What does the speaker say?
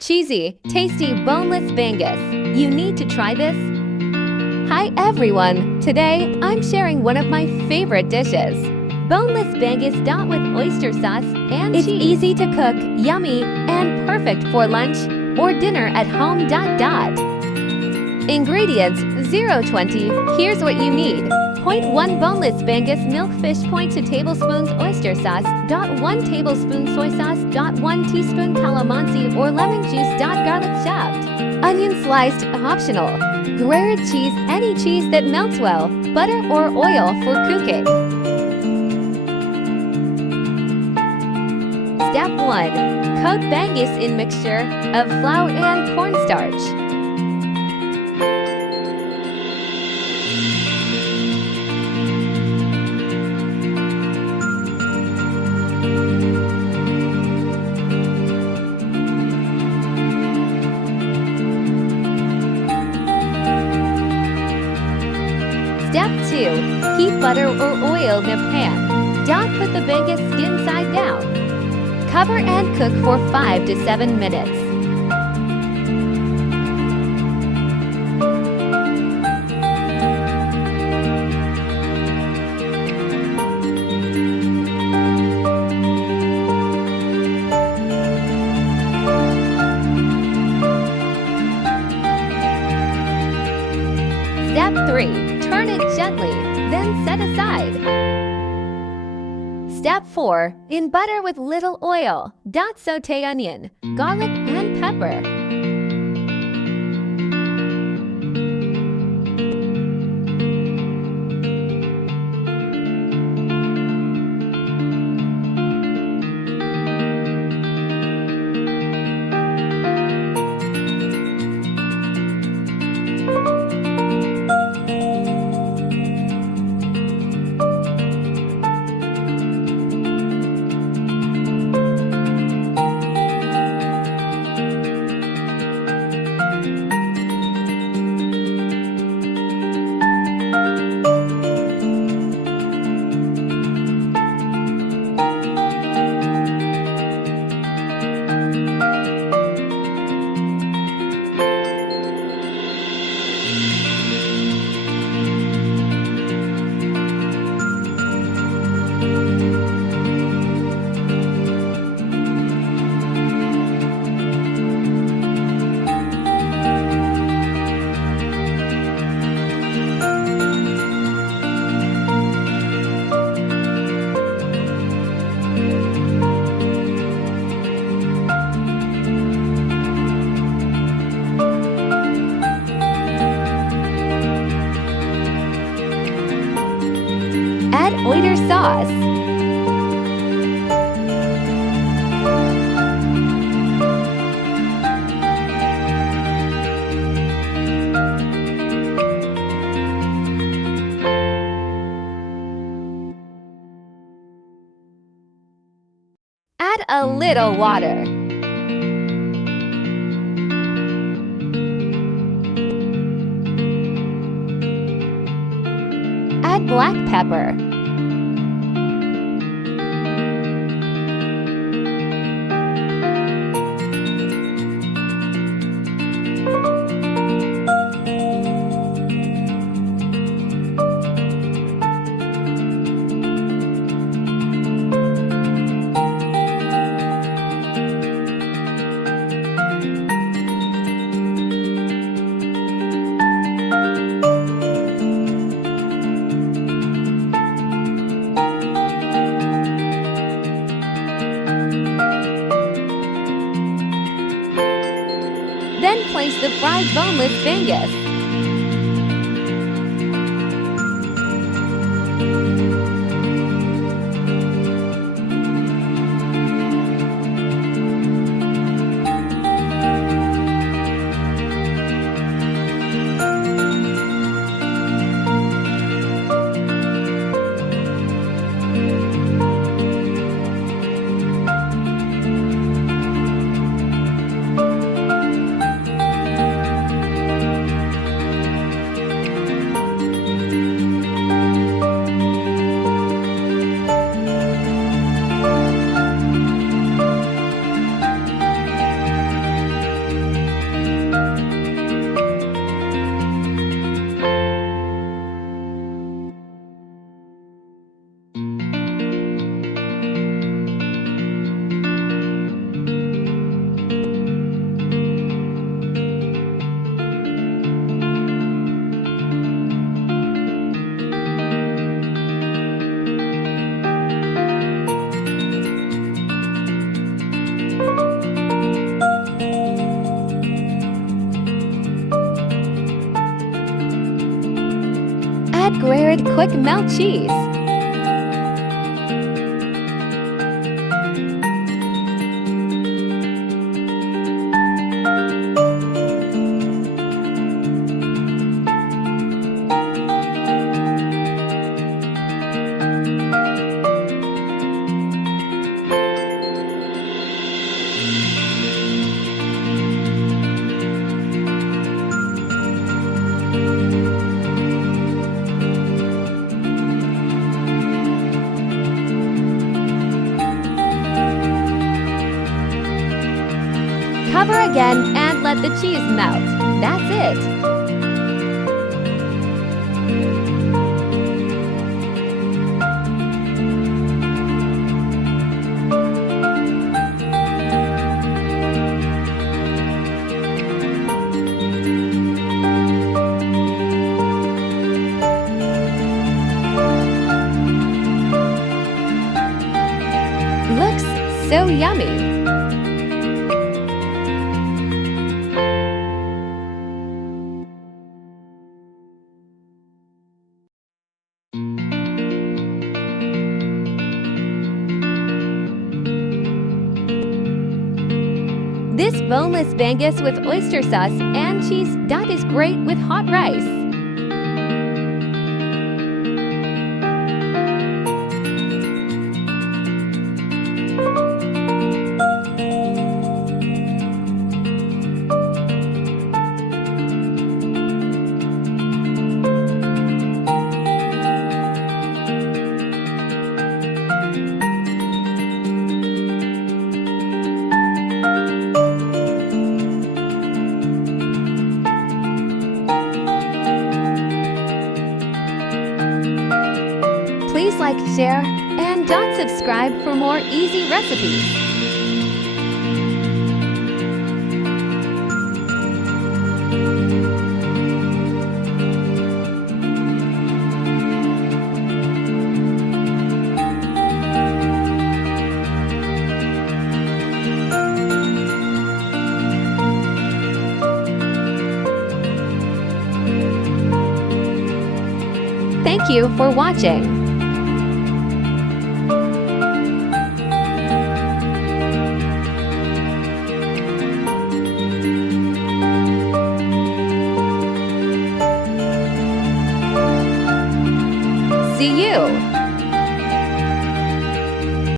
Cheesy, tasty boneless Bangus. You need to try this. Hi everyone! Today, I'm sharing one of my favorite dishes. Boneless Bangus with oyster sauce and cheese. It's easy to cook, yummy, and perfect for lunch or dinner at home. Ingredients 0:20. Here's what you need. 0.1 boneless Bangus milkfish. 0.2 tablespoons oyster sauce. 1 tablespoon soy sauce. 1 teaspoon calamansi or lemon juice. Garlic chopped. Onion sliced, optional. Gruyere cheese, any cheese that melts well. Butter or oil for cooking. Step 1. Coat Bangus in mixture of flour and cornstarch. Step 2. Heat butter or oil in a pan. Put the Bangus skin side down. Cover and cook for 5 to 7 minutes. Step 3. Turn it gently, then set aside. Step 4. In butter with little oil. Saute onion, garlic, and pepper. Add oyster sauce. Add a little water. Add black pepper. Then place the fried boneless Bangus. Add grated quick melt cheese. Cover again and let the cheese melt. That's it. Looks so yummy. This boneless Bangus with oyster sauce and cheese that is great with hot rice. Please like, share, and subscribe for more easy recipes. Thank you for watching. See you!